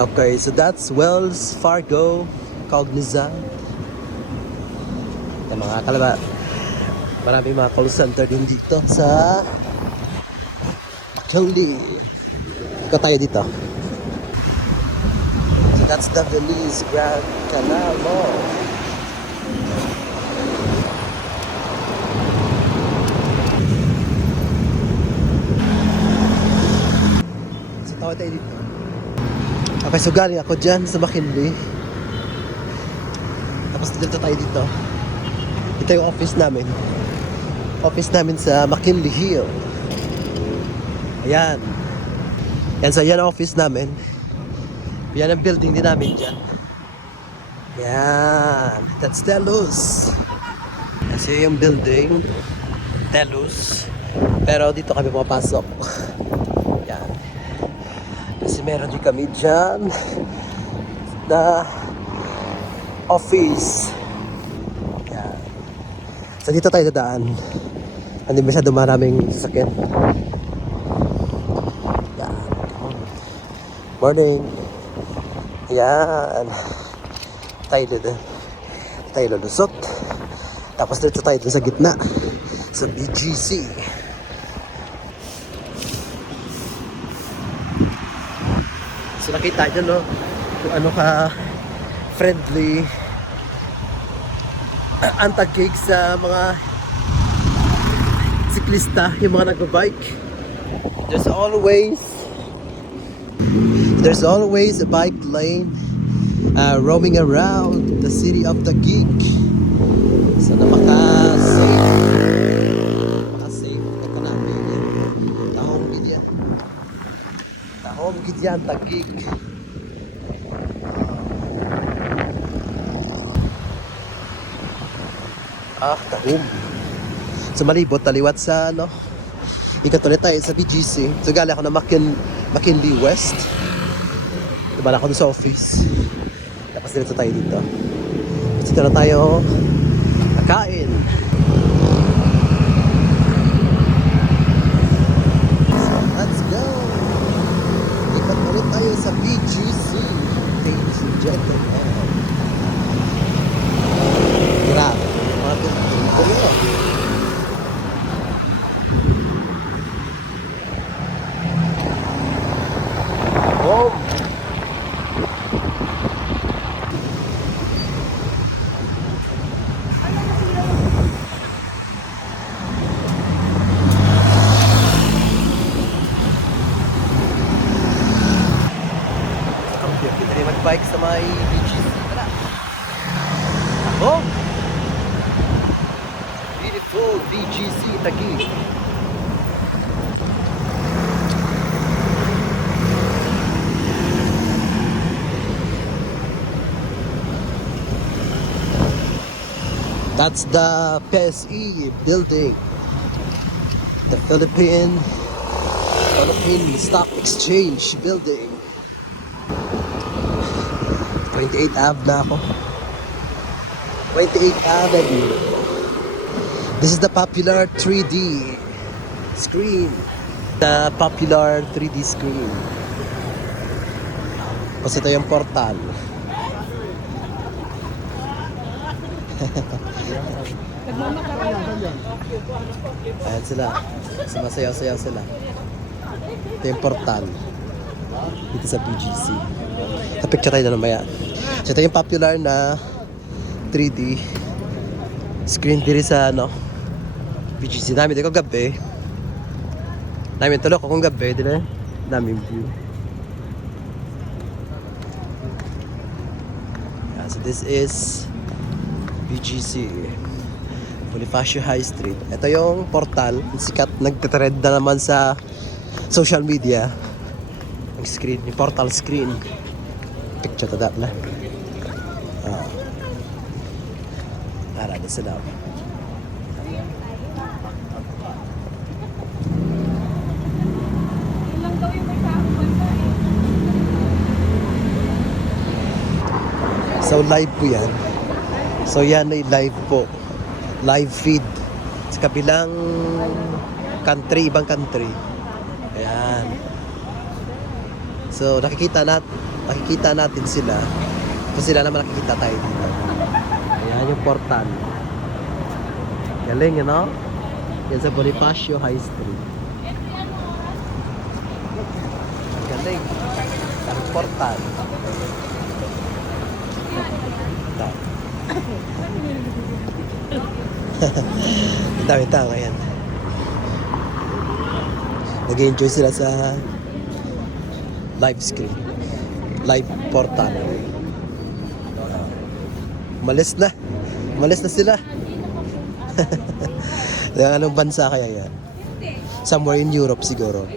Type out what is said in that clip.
Okay, so that's Wells Fargo Cognizant. Yung mga kalaba, marami mga call center din dito sa McKinley. Ikaw tayo dito. So that's the Venice Grand Canal Mall. So tayo dito. Okay, so galing ako dyan sa McKinley. Tapos dito tayo dito. Ito yung office namin. Office namin sa McKinley Hill. Ayan. Yan, so yan ang office namin. Yan ang building din namin dyan. Yan. That's Telus. Kasi yung building, Telus. Pero dito kami pumapasok. Yan. Kasi meron din kami dyan na office. Yan. So dito tayo dadaan. Hindi masyado maraming sasakyan. Yan. Morning. Yan. Tayo lulusot. Tapos dito tayo dun sa gitna. Sa BGC. So nakita nyo, no? Kung ano ka friendly antag-cake sa mga siklista, yung mga nag-bike. There's always a bike lane roaming around the city of Taguig. So na maka-safe ito namin. Tahong gidyan Taguig. Tahong. So malibot, taliwat sa ano. Ikot ulit tayo sa BGC. So galing ako na McKinley West. Diba ako sa office. Tapos dito tayo dito. Dito na tayo kakain. So let's go. Ikot ulit tayo sa BGC. Ladies and gentlemen. Grabe. Mga building ko yun. Kita mag-bike sa may BGC. Tara! Oh! Beautiful BGC Taguig. That's the PSE building. The Philippine Stock Exchange building. 28 Ave na ako. 28 Avenue. This is the popular 3D screen. The popular 3D screen. Kasi ito yung portal. Ayan sila. Sumasayaw-sayaw sila. Ito yung portal. Dito sa BGC. Picture tayo na namaya. So ito yung popular na 3D screen diri sa ano BGC namin. Dito gabi namin tulog kung gabi dito namin view. Yeah, so this is BGC Bonifacio High Street. Ito yung portal, sikat, nagtitrend na naman sa social media. Ang screen, yung portal screen. Picture to that na. Para din sila. So live po yan. So yan ay live po. Live feed sa kabilang country, ibang country. Ayan. So nakikita natin sila. So sila naman nakikita tayo dito. Ayan yung portal. Galing, no? Yan sa Bonifacio High Street. Galing. Ang portal. Ito, ayan. Nag-enjoy sila sa live screen. Live portal. Umalis na sila. Anong bansa kaya yan? Somewhere in Europe siguro.